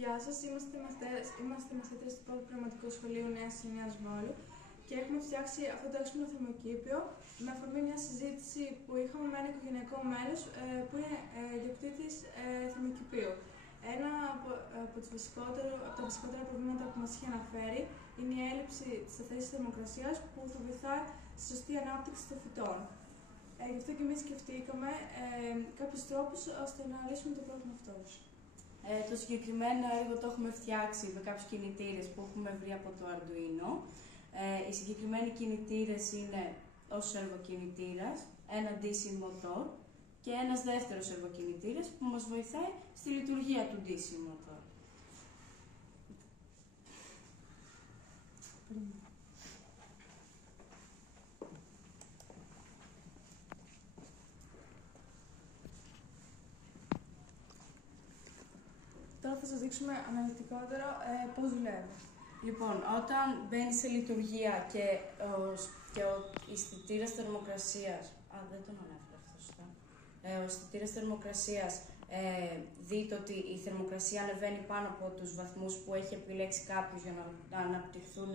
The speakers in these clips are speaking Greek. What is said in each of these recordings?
Γεια σας, είμαστε μαθητές του πρώτου πνευματικού σχολείου Νέας Ενιαίας Βόλου και έχουμε φτιάξει αυτό το έξυπνο θερμοκήπιο με αφορμή μια συζήτηση που είχαμε με ένα οικογενειακό μέλος που είναι ιδιοκτήτης θερμοκηπίου. Ένα από τα βασικότερα προβλήματα που μας είχε αναφέρει είναι η έλλειψη της σταθερής θερμοκρασίας που θα βοηθάει στη σωστή ανάπτυξη των φυτών. Γι' αυτό και εμείς σκεφτήκαμε κάποιους τρόπους ώστε να λύσουμε το πρόβλημα αυτό. Το συγκεκριμένο έργο το έχουμε φτιάξει με κάποιους κινητήρες που έχουμε βρει από το Arduino. Οι συγκεκριμένοι κινητήρες είναι ο σερβοκινητήρας, ένα DC motor και ένας δεύτερος σερβοκινητήρας που μας βοηθάει στη λειτουργία του DC motor. Τώρα θα σας δείξουμε αναλυτικότερα πώς δουλεύει. Λοιπόν, όταν μπαίνει σε λειτουργία και ο αισθητήρας θερμοκρασίας, δεν τον ανέφερα αυτό σωστά. Ο αισθητήρας θερμοκρασίας δείτε ότι η θερμοκρασία ανεβαίνει πάνω από τους βαθμούς που έχει επιλέξει κάποιος για να αναπτυχθούν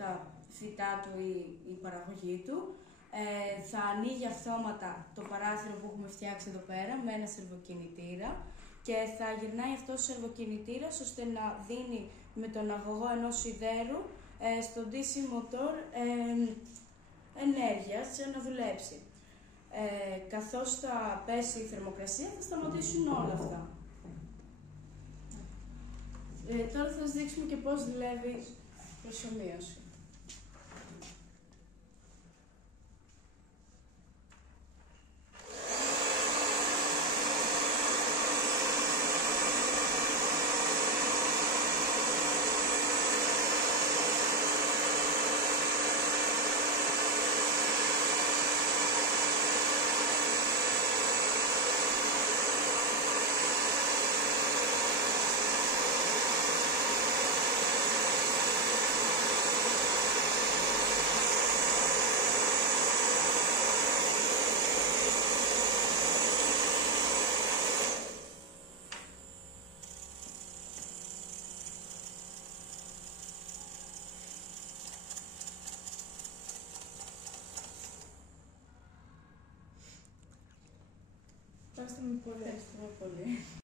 τα φυτά του ή η παραγωγή του. Θα ανοίγει αυτόματα το παράθυρο που έχουμε φτιάξει εδώ πέρα με ένα σερβοκινητήρα και θα γυρνάει αυτός ο σερβοκινητήρας ώστε να δίνει με τον αγωγό ενός σιδέρου στο DC motor ενέργειας για να δουλέψει. Καθώς θα πέσει η θερμοκρασία θα σταματήσουν όλα αυτά. Τώρα θα σας δείξουμε και πώς δουλεύει η προσομοίωση. Ευχαριστούμε πολύ. Ευχαριστούμε πολύ.